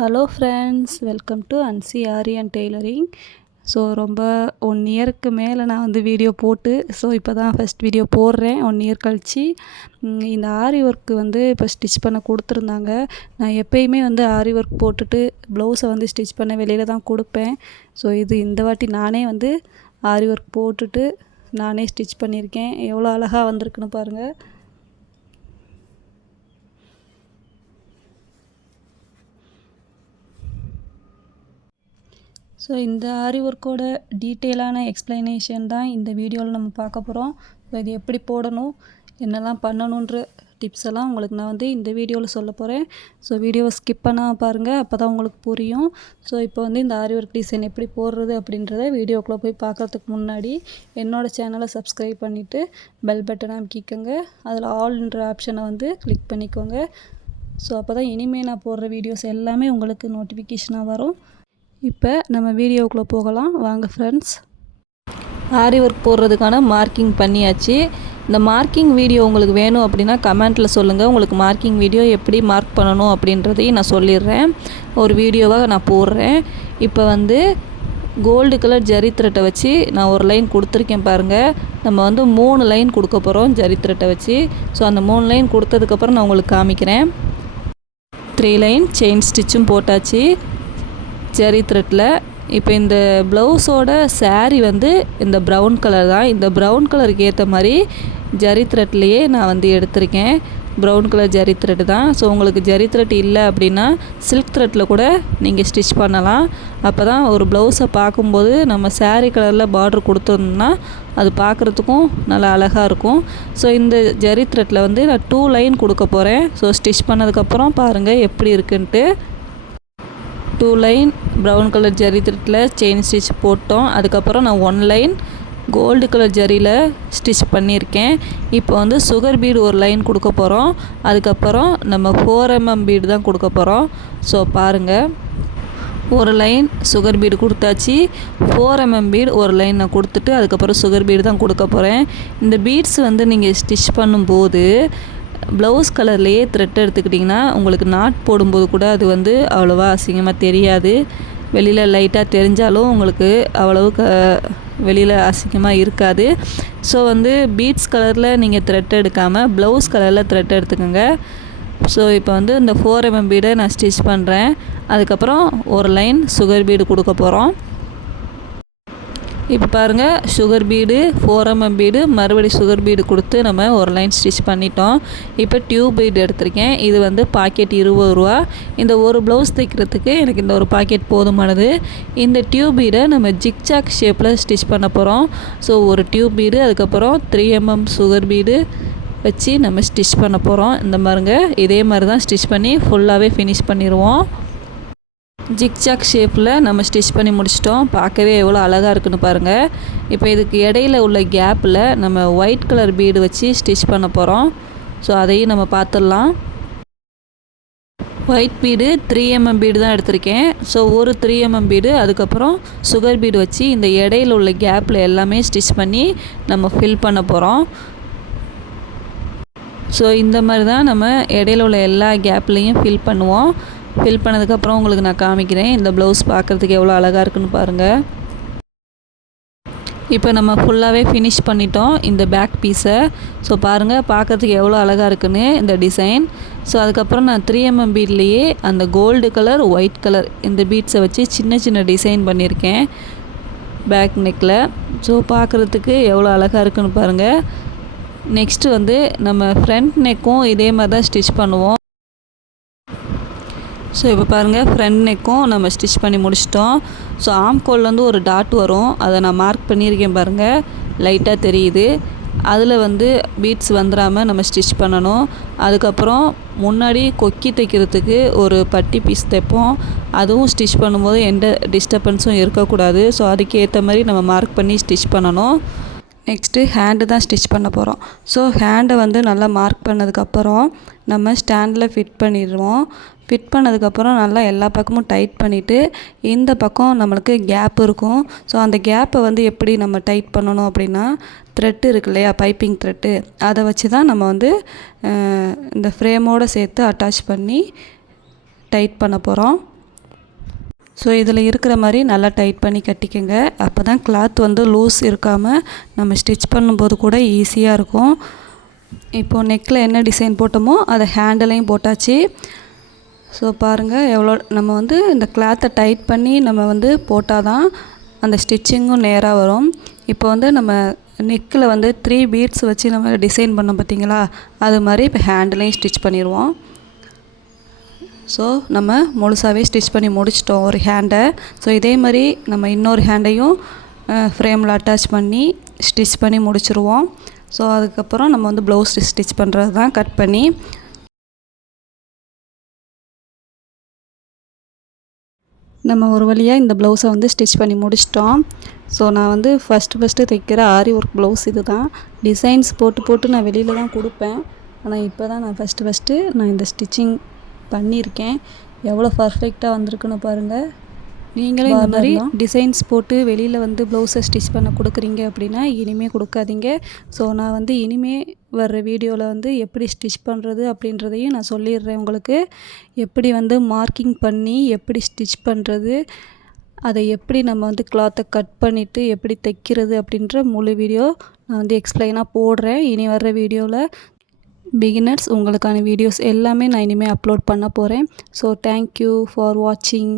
Hello friends, welcome to Ansi Aari and tailoring. So ரொம்ப 1 இயருக்கு மேலே நான் வந்து வீடியோ போட்டு இப்போ தான் ஃபஸ்ட் வீடியோ போடுறேன் 1 இயர் கழிச்சு. இந்த ஆரி ஒர்க்கு வந்து இப்போ ஸ்டிச் பண்ண கொடுத்துருந்தாங்க. நான் எப்பயுமே வந்து ஆரி ஒர்க் போட்டுட்டு ப்ளவுஸை வந்து ஸ்டிச் பண்ண வெளியில் தான் கொடுப்பேன். இது இந்த வாட்டி நானே வந்து ஆரி ஒர்க் போட்டுட்டு நானே ஸ்டிச் பண்ணியிருக்கேன். எவ்வளோ அழகாக வந்திருக்குன்னு பாருங்கள். இந்த ஆரி ஒர்க்கோட டீட்டெயிலான எக்ஸ்ப்ளனேஷன் தான் இந்த வீடியோவில் நம்ம பார்க்க போகிறோம். இது எப்படி போடணும், என்னெல்லாம் பண்ணணுன்ற டிப்ஸ் எல்லாம் உங்களுக்கு நான் வந்து இந்த வீடியோவில் சொல்ல போகிறேன். வீடியோவை ஸ்கிப் பண்ணாமல் பாருங்கள், அப்போ தான் உங்களுக்கு புரியும். இப்போ வந்து இந்த ஆரி ஒர்க் டிசைன் எப்படி போடுறது அப்படின்றத வீடியோக்குள்ளே போய் பார்க்குறதுக்கு முன்னாடி என்னோடய சேனலை சப்ஸ்கிரைப் பண்ணிவிட்டு பெல் பட்டனை அமைக்கிக்கோங்க. அதில் ஆல்ன்ற ஆப்ஷனை வந்து கிளிக் பண்ணிக்கோங்க. அப்போ தான் இனிமேல் நான் போடுற வீடியோஸ் எல்லாமே உங்களுக்கு நோட்டிஃபிகேஷனாக வரும். இப்போ நம்ம வீடியோக்குள்ளே போகலாம் வாங்க ஃப்ரெண்ட்ஸ். ஆரி ஒர்க் போடுறதுக்கான மார்க்கிங் பண்ணியாச்சு. இந்த மார்க்கிங் வீடியோ உங்களுக்கு வேணும் அப்படின்னா கமெண்ட்டில் சொல்லுங்கள். உங்களுக்கு மார்க்கிங் வீடியோ எப்படி மார்க் பண்ணணும் அப்படின்றதையும் நான் சொல்லிடுறேன். ஒரு வீடியோவாக நான் போடுறேன். இப்போ வந்து கோல்டு கலர் ஜரி த்ரெட்டை வச்சு நான் ஒரு லைன் கொடுத்துருக்கேன் பாருங்கள். நம்ம வந்து 3 லைன் கொடுக்க போகிறோம் ஜரி த்ரெட்டை வச்சு. அந்த 3 லைன் கொடுத்ததுக்கப்புறம் நான் உங்களுக்கு காமிக்கிறேன். 3 லைன் செயின் ஸ்டிச்சும் போட்டாச்சு ஜரி த்ரெட்டில். இப்போ இந்த ப்ளவுஸோட சாரீ வந்து இந்த ப்ரௌன் கலர் தான். இந்த ப்ரௌன் கலருக்கு ஏற்ற மாதிரி ஜரி த்ரெட்லேயே நான் வந்து எடுத்திருக்கேன். ப்ரௌன் கலர் ஜரி த்ரெட்டு தான். உங்களுக்கு ஜரி த்ரெட் இல்லை அப்படின்னா சில்க் த்ரெட்டில் கூட நீங்கள் ஸ்டிச் பண்ணலாம். அப்போ தான் ஒரு ப்ளவுஸை பார்க்கும்போது நம்ம சாரீ கலரில் பார்டர் கொடுத்துருந்தோம்னா அது பார்க்குறதுக்கும் நல்லா அழகாக இருக்கும். இந்த ஜரி த்ரெட்டில் வந்து நான் 2 லைன் கொடுக்க போகிறேன். ஸ்டிச் பண்ணதுக்கப்புறம் பாருங்கள் எப்படி இருக்குன்ட்டு. 2 லைன் ப்ரௌன் கலர் ஜரி த்ரெட்டில் செயின் ஸ்டிச் போட்டோம். அதுக்கப்புறம் நான் 1 லைன் கோல்டு கலர் ஜரியில் ஸ்டிச் பண்ணியிருக்கேன். இப்போ வந்து சுகர் பீடு ஒரு லைன் கொடுக்க போகிறோம். அதுக்கப்புறம் நம்ம 4mm பீடு தான் கொடுக்க போகிறோம். பாருங்கள், ஒரு லைன் சுகர் பீடு கொடுத்தாச்சு. 4mm பீடு ஒரு லைன் நான் கொடுத்துட்டு அதுக்கப்புறம் சுகர் பீடு தான் கொடுக்க போகிறேன். இந்த பீட்ஸ் வந்து நீங்கள் ஸ்டிச் பண்ணும்போது ப்ளவுஸ் கலர்லேயே த்ரெட் எடுத்துக்கிட்டிங்கன்னா உங்களுக்கு நாட் போடும்போது கூட அது வந்து அவ்வளோவா அசிங்கமாக தெரியாது. வெளியில் லைட்டாக தெரிஞ்சாலும் உங்களுக்கு அவ்வளவு வெளியில் அசிங்கமாக இருக்காது. வந்து பீட்ஸ் கலரில் நீங்கள் த்ரெட் எடுக்காமல் ப்ளவுஸ் கலரில் த்ரெட் எடுத்துக்கோங்க. இப்போ வந்து இந்த 4mm பீடை நான் ஸ்டிச் பண்ணுறேன். அதுக்கப்புறம் ஒரு லைன் சுகர் பீடு கொடுக்க போகிறோம். இப்போ பாருங்கள், சுகர் பீடு 4mm பீடு மறுபடியும் சுகர் பீடு கொடுத்து நம்ம ஒரு லைன் ஸ்டிச் பண்ணிட்டோம். இப்போ டியூப் பீடு எடுத்திருக்கேன். இது வந்து பாக்கெட் 20 ரூபா. இந்த ஒரு ப்ளவுஸ் தைக்கிறதுக்கு எனக்கு இந்த ஒரு பாக்கெட் போதுமானது. இந்த டியூப் பீடை நம்ம ஜிக்ஜாக் ஷேப்பில் ஸ்டிச் பண்ண போகிறோம். ஒரு டியூப் பீடு அதுக்கப்புறம் 3mm சுகர் பீடு வச்சு நம்ம ஸ்டிச் பண்ண போகிறோம். இந்த மாதிரிங்க இதே மாதிரி தான் ஸ்டிச் பண்ணி ஃபுல்லாகவே ஃபினிஷ் பண்ணிடுவோம். ஜிக்ஜாக் ஷேப்பில் நம்ம ஸ்டிச் பண்ணி முடிச்சிட்டோம். பார்க்கவே எவ்வளோ அழகாக இருக்குன்னு பாருங்கள். இப்போ இதுக்கு இடையில உள்ள கேப்பில் நம்ம ஒயிட் கலர் பீடு வச்சு ஸ்டிச் பண்ண போகிறோம். அதையும் நம்ம பார்த்துடலாம். ஒயிட் பீடு 3mm பீடு தான் எடுத்திருக்கேன். ஒரு 3mm பீடு அதுக்கப்புறம் சுகர் பீடு வச்சு இந்த இடையில உள்ள கேப்பில் எல்லாமே ஸ்டிச் பண்ணி நம்ம ஃபில் பண்ண போகிறோம். இந்த மாதிரி தான் நம்ம இடையில உள்ள எல்லா கேப்லேயும் ஃபில் பண்ணுவோம். ஃபில் பண்ணதுக்கப்புறம் உங்களுக்கு நான் காமிக்கிறேன். இந்த ப்ளவுஸ் பார்க்குறதுக்கு எவ்வளோ அழகாக இருக்குன்னு பாருங்கள். இப்போ நம்ம ஃபுல்லாகவே ஃபினிஷ் பண்ணிட்டோம் இந்த பேக் பீஸை. பாருங்கள் பார்க்குறதுக்கு எவ்வளோ அழகாக இருக்குன்னு இந்த டிசைன். அதுக்கப்புறம் நான் 3mm பீட்லேயே அந்த கோல்டு கலர் ஒயிட் கலர் இந்த பீட்ஸை வச்சு சின்ன சின்ன டிசைன் பண்ணியிருக்கேன் பேக் நெக்கில். பார்க்குறதுக்கு எவ்வளோ அழகாக இருக்குன்னு பாருங்கள். நெக்ஸ்ட்டு வந்து நம்ம ஃப்ரண்ட் நெக்கும் இதே மாதிரி தான் ஸ்டிச் பண்ணுவோம். இப்போ பாருங்கள், ஃப்ரண்ட் நெக்கும் நம்ம ஸ்டிச் பண்ணி முடிச்சிட்டோம். ஆம்கோல்லேருந்து ஒரு டாட் வரும், அதை நான் மார்க் பண்ணியிருக்கேன் பாருங்கள், லைட்டாக தெரியுது. அதில் வந்து பீட்ஸ் வந்துடாமல் நம்ம ஸ்டிச் பண்ணணும். அதுக்கப்புறம் முன்னாடி கொக்கி தைக்கிறதுக்கு ஒரு பட்டி பீஸ் தைப்போம். அதுவும் ஸ்டிச் பண்ணும்போது எந்த டிஸ்டர்பன்ஸும் இருக்கக்கூடாது. அதுக்கேற்ற மாதிரி நம்ம மார்க் பண்ணி ஸ்டிச் பண்ணணும். நெக்ஸ்ட்டு ஹேண்டு தான் ஸ்டிச் பண்ண போகிறோம். ஹேண்டை வந்து நல்லா மார்க் பண்ணதுக்கப்புறம் நம்ம ஸ்டாண்டில் ஃபிட் பண்ணிடுவோம். ஃபிட் பண்ணதுக்கப்புறம் நல்லா எல்லா பக்கமும் டைட் பண்ணிவிட்டு இந்த பக்கம் நம்மளுக்கு கேப் இருக்கும். அந்த கேப்பை வந்து எப்படி நம்ம டைட் பண்ணணும் அப்படின்னா த்ரெட்டு இருக்கு இல்லையா, பைப்பிங் த்ரெட்டு, அதை வச்சு தான் நம்ம வந்து இந்த ஃப்ரேமோடு சேர்த்து அட்டாச் பண்ணி டைட் பண்ண போகிறோம். ஸோ இதில் இருக்கிற மாதிரி நல்லா டைட் பண்ணி கட்டிக்கோங்க. அப்போ தான் கிளாத் வந்து லூஸ் இருக்காமல் நம்ம ஸ்டிச் பண்ணும்போது கூட ஈஸியாக இருக்கும். இப்போது நெக்கில் என்ன டிசைன் போட்டோமோ அதை ஹேண்டிலையும் போட்டாச்சு. ஸோ பாருங்கள் எவ்வளோ நம்ம வந்து இந்த கிளாத்தை டைட் பண்ணி நம்ம வந்து போட்டால் தான் அந்த ஸ்டிச்சிங்கும் நேராக வரும். இப்போ வந்து நம்ம நெக்கில் வந்து 3 பீட்ஸ் வச்சு நம்ம டிசைன் பண்ணோம் பார்த்திங்களா, அது மாதிரி இப்போ ஹேண்டிலையும் ஸ்டிச் பண்ணிடுவோம். ஸோ நம்ம முழுசாகவே ஸ்டிச் பண்ணி முடிச்சிட்டோம் ஒரு ஹேண்டை. ஸோ இதே மாதிரி நம்ம இன்னொரு ஹேண்டையும் ஃப்ரேமில் அட்டாச் பண்ணி ஸ்டிச் பண்ணி முடிச்சிருவோம். ஸோ அதுக்கப்புறம் நம்ம வந்து ப்ளவுஸ் ஸ்டிச் பண்ணுறது தான் கட் பண்ணி. நம்ம ஒரு வழியாக இந்த ப்ளவுஸை வந்து ஸ்டிச் பண்ணி முடிச்சிட்டோம். ஸோ நான் வந்து ஃபஸ்ட்டு தைக்கிற ஆரி ஒர்க் ப்ளவுஸ் இது தான். டிசைன்ஸ் போட்டு நான் வெளியில் தான் கொடுப்பேன். ஆனால் இப்போ தான் நான் ஃபஸ்ட்டு நான் இந்த ஸ்டிச்சிங் பண்ணியிருக்கேன். எவ்வளோ பர்ஃபெக்டாக வந்திருக்குன்னு பாருங்கள். நீங்களும் இந்த மாதிரி டிசைன்ஸ் போட்டு வெளியில் வந்து ப்ளவுஸை ஸ்டிச் பண்ண கொடுக்குறீங்க அப்படின்னா இனிமேல் கொடுக்காதீங்க. ஸோ நான் வந்து இனிமேல் வர்ற வீடியோவில் வந்து எப்படி ஸ்டிச் பண்ணுறது அப்படின்றதையும் நான் சொல்லிடுறேன் உங்களுக்கு. எப்படி வந்து மார்க்கிங் பண்ணி எப்படி ஸ்டிச் பண்ணுறது, அதை எப்படி நம்ம வந்து கிளாத்தை கட் பண்ணிவிட்டு எப்படி தைக்கிறது அப்படின்ற முழு வீடியோ நான் வந்து எக்ஸ்பிளைனாக போடுறேன் இனி வர்ற வீடியோவில். பிகினர்ஸ் உங்களுக்கான வீடியோஸ் எல்லாமே நான் இனிமேல் அப்லோட் பண்ண போகிறேன். ஸோ தேங்க்யூ ஃபார் வாட்சிங்.